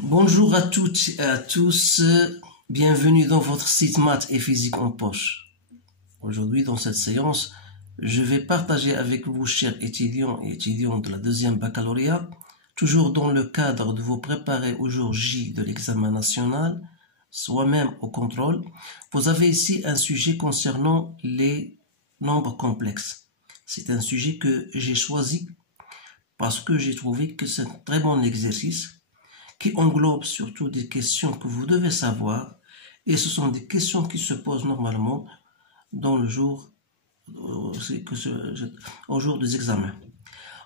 Bonjour à toutes et à tous, bienvenue dans votre site Maths et Physique en poche. Aujourd'hui, dans cette séance, je vais partager avec vous, chers étudiants et étudiantes de la deuxième baccalauréat, toujours dans le cadre de vous préparer au jour J de l'examen national, soit même au contrôle. Vous avez ici un sujet concernant les nombres complexes. C'est un sujet que j'ai choisi parce que j'ai trouvé que c'est un très bon exercice qui englobe surtout des questions que vous devez savoir, et ce sont des questions qui se posent normalement dans le jour, au jour des examens.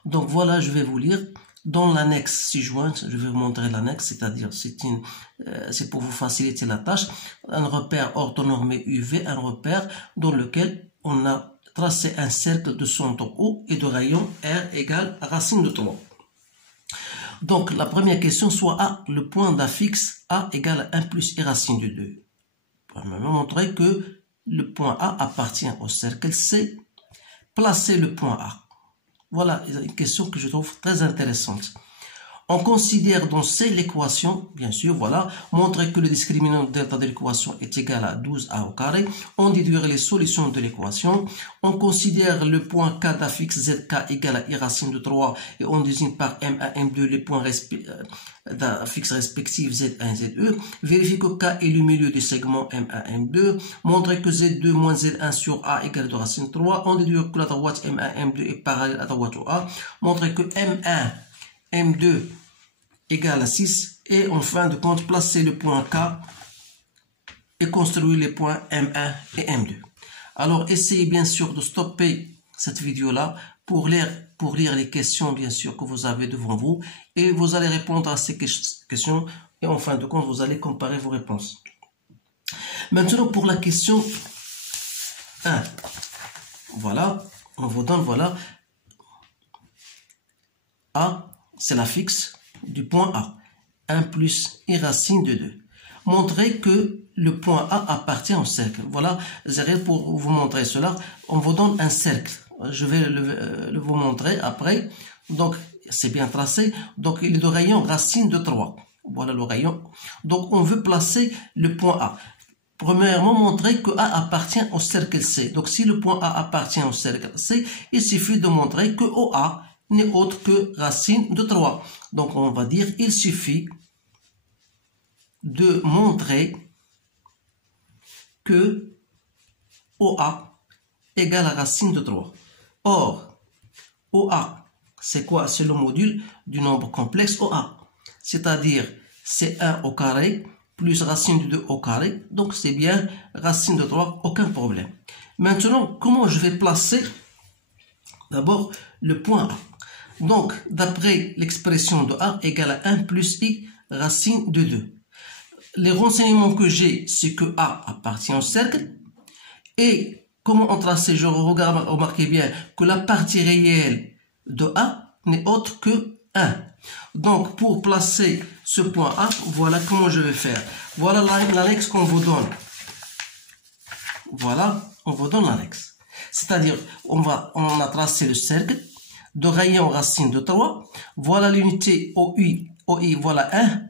Donc voilà, je vais vous lire dans l'annexe ci-jointe, je vais vous montrer l'annexe, c'est-à-dire c'est pour vous faciliter la tâche, un repère orthonormé UV, un repère dans lequel on a tracé un cercle de son ton haut et de rayon R égale racine de 3. Donc, la première question, soit A, le point d'affixe A égale à 1 plus I racine de 2. On va montrer que le point A appartient au cercle C. Placez le point A. Voilà une question que je trouve très intéressante. On considère dans C l'équation, bien sûr, voilà, montrer que le discriminant delta de l'équation est égal à 12A au carré. On déduire les solutions de l'équation. On considère le point K d'affixe ZK égal à I racine de 3 et on désigne par M1, M2 les points d'affixe respectifs Z1 et ZE. Vérifie que K est le milieu du segment M1, M2. Montrer que Z2 moins Z1 sur A égale 2 racine 3. On déduire que la droite M1, M2 est parallèle à la droite A. Montrer que M1, M2 égale à 6 et en fin de compte placer le point K et construire les points M1 et M2. Alors essayez bien sûr de stopper cette vidéo là pour lire les questions bien sûr que vous avez devant vous et vous allez répondre à ces questions et en fin de compte vous allez comparer vos réponses. Maintenant pour la question 1, voilà, on vous donne voilà A, c'est l'affixe du point A, 1 plus I racine de 2. Montrez que le point A appartient au cercle. Voilà, pour vous montrer cela, on vous donne un cercle. Je vais le vous montrer après. Donc, c'est bien tracé. Donc, il est de rayon racine de 3. Voilà le rayon. Donc, on veut placer le point A. Premièrement, montrer que A appartient au cercle C. Donc, si le point A appartient au cercle C, il suffit de montrer que OA n'est autre que racine de 3. Donc, on va dire, il suffit de montrer que OA égale à racine de 3. Or, OA, c'est quoi? C'est le module du nombre complexe OA. C'est-à-dire, c'est 1 au carré plus racine de 2 au carré. Donc, c'est bien racine de 3, aucun problème. Maintenant, comment je vais placer d'abord le point A? Donc, d'après l'expression de A égale à 1 plus I racine de 2. Les renseignements que j'ai, c'est que A appartient au cercle. Et comment on trace? Je regarde, remarquez bien que la partie réelle de A n'est autre que 1. Donc, pour placer ce point A, voilà comment je vais faire. Voilà l'annexe qu'on vous donne. Voilà, on vous donne l'annexe. C'est-à-dire, on a tracé le cercle de rayon racine de 3. Voilà l'unité OI, voilà 1.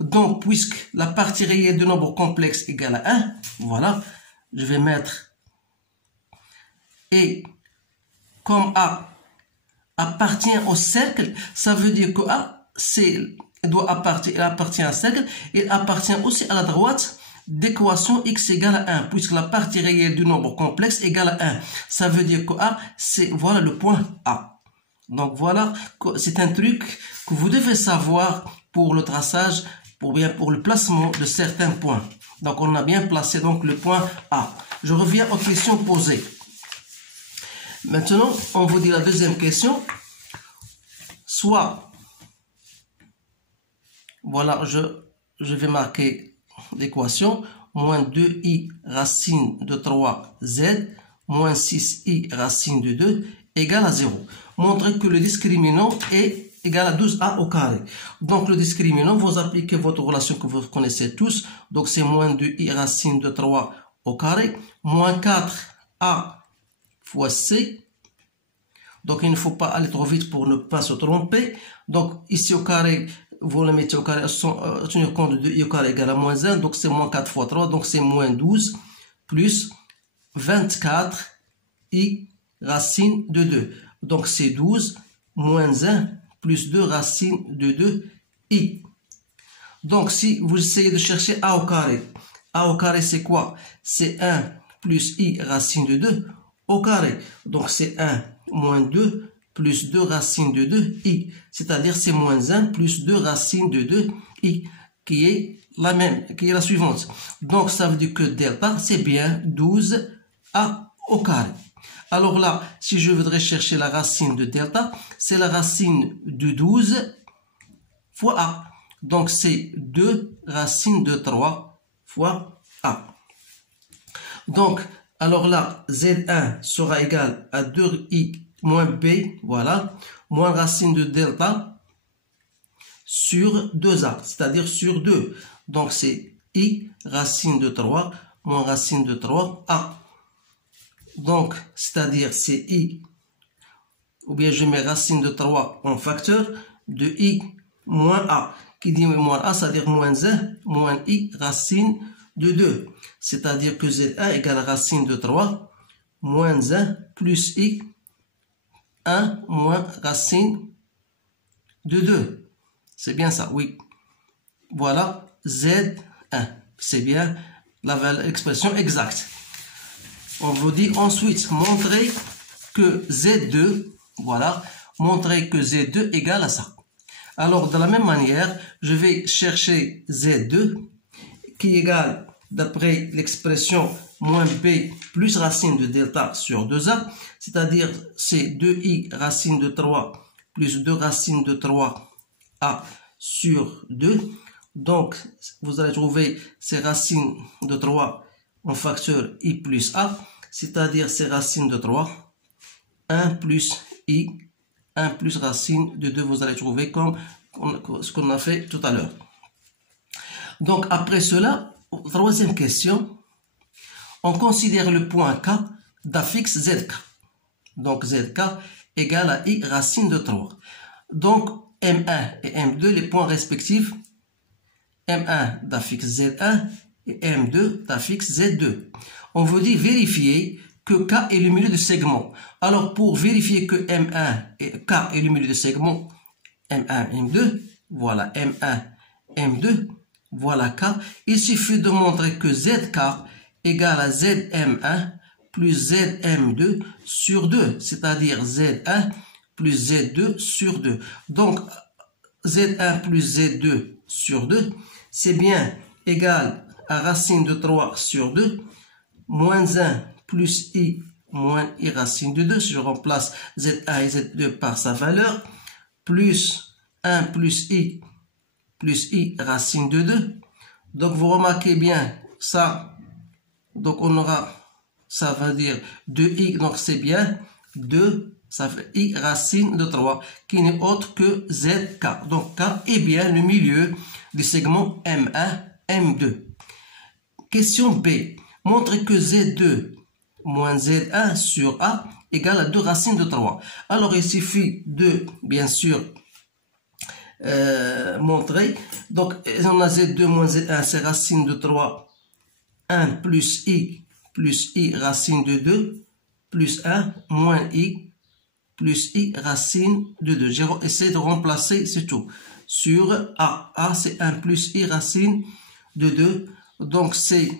Donc, puisque la partie réelle du nombre complexe égale à 1, voilà, je vais mettre. Et comme A appartient au cercle, ça veut dire que A, il appartient à un cercle, il appartient aussi à la droite d'équation x égale à 1, puisque la partie réelle du nombre complexe égale à 1. Ça veut dire que A, voilà le point A. Donc voilà, c'est un truc que vous devez savoir pour le traçage, pour le placement de certains points. Donc on a bien placé donc le point A. Je reviens aux questions posées. Maintenant, on vous dit la deuxième question. Soit, voilà, je vais marquer l'équation, moins 2i racine de 3z, moins 6i racine de 2, égale à 0. Montrez que le discriminant est égal à 12a au carré. Donc le discriminant, vous appliquez votre relation que vous connaissez tous. Donc c'est moins 2i racine de 3 au carré, moins 4a fois c. Donc il ne faut pas aller trop vite pour ne pas se tromper. Donc ici au carré, vous le mettez au carré, tenir compte de 2i au carré égale à moins 1, donc c'est moins 4 fois 3, donc c'est moins 12, plus 24i racine de 2. Donc c'est 12 moins 1 plus 2 racine de 2i. Donc si vous essayez de chercher a au carré c'est quoi? C'est 1 plus i racine de 2 au carré. Donc c'est 1 moins 2 plus 2 racine de 2i. C'est-à-dire c'est moins 1 plus 2 racine de 2i qui est la même, qui est la suivante. Donc ça veut dire que delta c'est bien 12a au carré. Alors là, si je voudrais chercher la racine de delta, c'est la racine de 12 fois a. Donc c'est 2 racine de 3 fois a. Donc, alors là, Z1 sera égal à 2i moins b, voilà, moins racine de delta sur 2a, c'est-à-dire sur 2. Donc c'est i racine de 3 moins racine de 3a. Donc, c'est-à-dire c'est i, ou bien je mets racine de 3 en facteur de i moins a. Qui dit moins a, c'est-à-dire moins 1, moins i racine de 2. C'est-à-dire que Z1 égale racine de 3, moins 1 plus i, 1 moins racine de 2. C'est bien ça, oui. Voilà Z1. C'est bien l'expression exacte. On vous dit ensuite, montrer que Z2, voilà, montrer que Z2 égale à ça. Alors, de la même manière, je vais chercher Z2 qui est égal, d'après l'expression moins B plus racine de delta sur 2A, c'est-à-dire c'est 2i racine de 3 plus 2 racine de 3a sur 2. Donc, vous allez trouver ces racines de 3 en facteur i plus a, c'est-à-dire ces racines de 3, 1 plus i, 1 plus racine de 2, vous allez trouver comme ce qu'on a fait tout à l'heure. Donc, après cela, troisième question, on considère le point K d'affixe ZK. Donc, ZK égale à I racine de 3. Donc, M1 et M2, les points respectifs, M1 d'affixe Z1 et M2 d'affixe Z2. On vous dit vérifier que K est le milieu de segment. Alors, pour vérifier que M1 et K est le milieu de segment, M1, M2, voilà M1, M2, voilà K. Il suffit de montrer que ZK égale à ZM1 plus ZM2 sur 2, c'est-à-dire Z1 plus Z2 sur 2. Donc, Z1 plus Z2 sur 2, c'est bien égal à racine de 3 sur 2, moins 1 plus I moins I racine de 2, si je remplace Z1 et Z2 par sa valeur, plus 1 plus I racine de 2. Donc, vous remarquez bien ça. Donc, on aura, ça veut dire 2i, donc c'est bien 2, ça fait i racine de 3, qui n'est autre que zk. Donc, k est bien le milieu du segment M1, M2. Question B. Montrez que Z2 moins Z1 sur A égale à 2 racines de 3. Alors, il suffit de, bien sûr, montrer. Donc, on a Z2 moins Z1, c'est racine de 3. 1 plus i racine de 2 plus 1 moins i plus i racine de 2. J'ai essayé de remplacer, c'est tout. Sur A. A, c'est 1 plus i racine de 2. Donc, c'est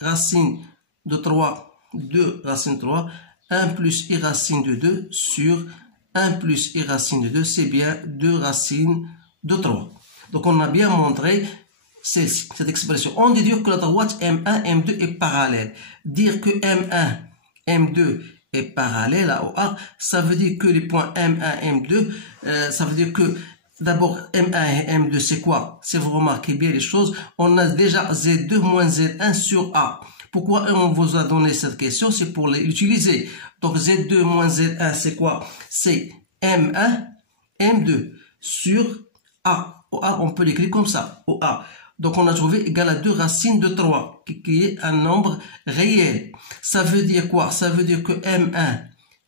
racine de 3, 2 racine de 3. 1 plus i racine de 2 sur 1 plus i racine de 2. C'est bien 2 racines de 3. Donc, on a bien montré cette expression. On déduit que la droite M1, M2 est parallèle. Dire que M1, M2 est parallèle à OA, ça veut dire que les points M1, M2, ça veut dire que d'abord M1 et M2, c'est quoi? Si vous remarquez bien les choses, on a déjà Z2 moins Z1 sur A. Pourquoi on vous a donné cette question? C'est pour l'utiliser. Donc Z2 moins Z1, c'est quoi? C'est M1, M2 sur A. OA, on peut l'écrire comme ça, OA. Donc, on a trouvé égal à 2 racines de 3, qui est un nombre réel. Ça veut dire quoi? Ça veut dire que M1,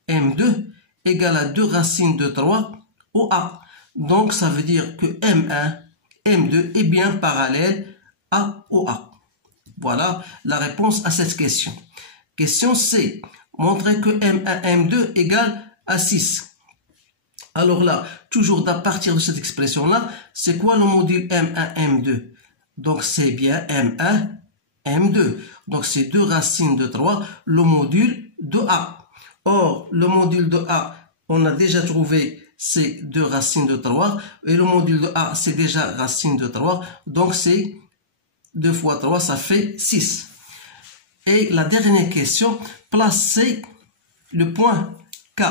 M2 égale à 2 racines de 3 OA. Donc, ça veut dire que M1, M2 est bien parallèle à OA. Voilà la réponse à cette question. Question C. Montrer que M1, M2 égale à 6. Alors là, toujours à partir de cette expression-là, c'est quoi le module M1, M2? Donc, c'est bien M1, M2. Donc, c'est 2 racines de 3, le module de A. Or, le module de A, on a déjà trouvé ces 2 racines de 3. Et le module de A, c'est déjà racine de 3. Donc, c'est 2 fois 3, ça fait 6. Et la dernière question, placez le point K.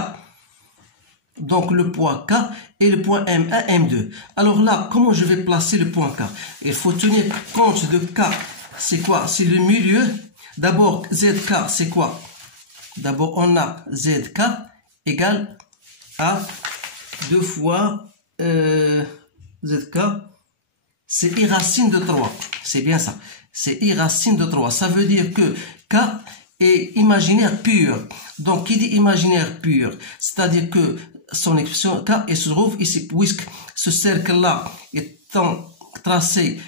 Donc, le point K et le point M1, M2. Alors là, comment je vais placer le point K? Il faut tenir compte de K. C'est quoi? C'est le milieu. D'abord, ZK, c'est quoi? D'abord, on a ZK égale à 2 fois ZK. C'est I racine de 3. C'est bien ça. C'est I racine de 3. Ça veut dire que K est imaginaire pur. Donc, qui dit imaginaire pur? C'est-à-dire que son expression K se trouve ici, puisque ce cercle-là étant tracé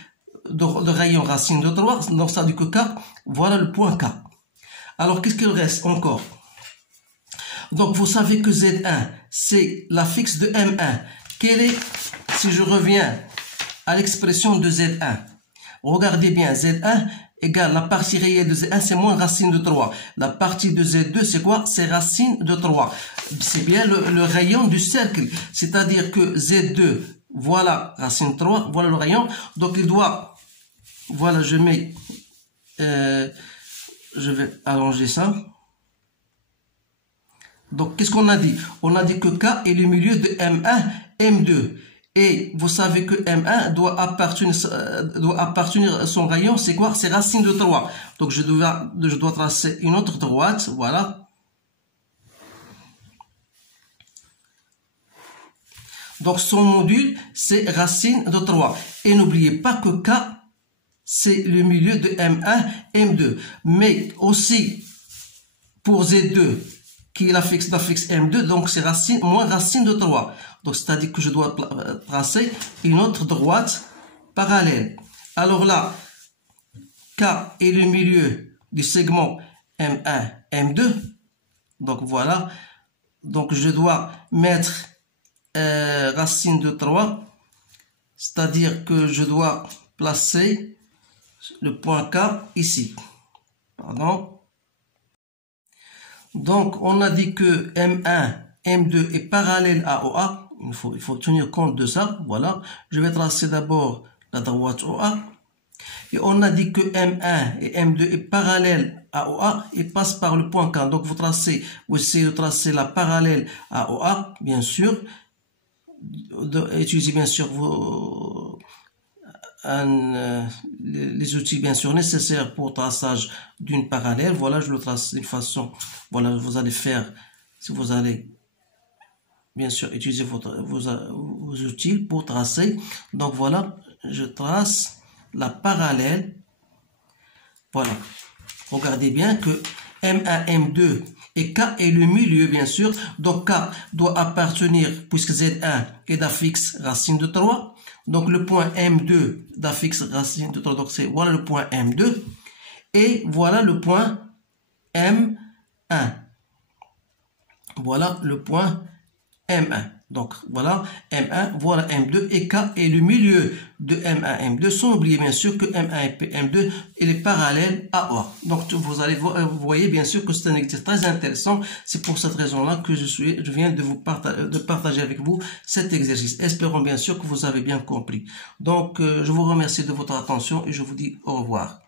de rayon racine de 3, donc ça dit que K, voilà le point K. Alors, qu'est-ce qu'il reste encore? Donc, vous savez que Z1, c'est la fixe de M1. Quelle est, si je reviens à l'expression de Z1, regardez bien, Z1 égale la partie réelle de Z1, c'est moins racine de 3. La partie de Z2, c'est quoi? C'est racine de 3. C'est bien le rayon du cercle. C'est-à-dire que Z2, voilà racine 3, voilà le rayon. Donc, il doit, voilà, je mets, je vais allonger ça. Donc, qu'est-ce qu'on a dit? On a dit que K est le milieu de M1, M2. Et vous savez que M1 doit appartenir son rayon, c'est quoi? C'est racine de 3. Donc, je dois tracer une autre droite, voilà. Donc, son module, c'est racine de 3. Et n'oubliez pas que K, c'est le milieu de M1, M2. Mais aussi, pour Z2, qui est la fixe M2, donc c'est racine, moins racine de 3. Donc, c'est-à-dire que je dois tracer une autre droite parallèle. Alors là, K est le milieu du segment M1, M2. Donc, voilà. Donc, je dois mettre racine de 3. C'est-à-dire que je dois placer le point K ici. Pardon. Donc, on a dit que M1, M2 est parallèle à OA. Il faut tenir compte de ça. Voilà. Je vais tracer d'abord la droite OA. Et on a dit que M1 et M2 est parallèle à OA et passe par le point K. Donc, vous essayez de tracer la parallèle à OA, bien sûr. Utilisez bien sûr les outils bien sûr nécessaires pour traçage d'une parallèle. Voilà, je le trace d'une façon, voilà, vous allez faire, si vous allez bien sûr utiliser vos outils pour tracer. Donc voilà, je trace la parallèle. Voilà, regardez bien que M1, M2 et K est le milieu bien sûr. Donc K doit appartenir, puisque Z1 est d'affixe racine de 3. Donc, le point M2 d'affixe racine de 3, donc c'est, voilà le point M2. Et voilà le point M1. Voilà le point M1. Donc, voilà M1, voilà M2 et K est le milieu de M1, M2. Sans oublier bien sûr que M1 et M2, il est parallèle à OA. Donc, vous voyez bien sûr que c'est un exercice très intéressant. C'est pour cette raison-là que je viens de partager avec vous cet exercice. Espérons bien sûr que vous avez bien compris. Donc, je vous remercie de votre attention et je vous dis au revoir.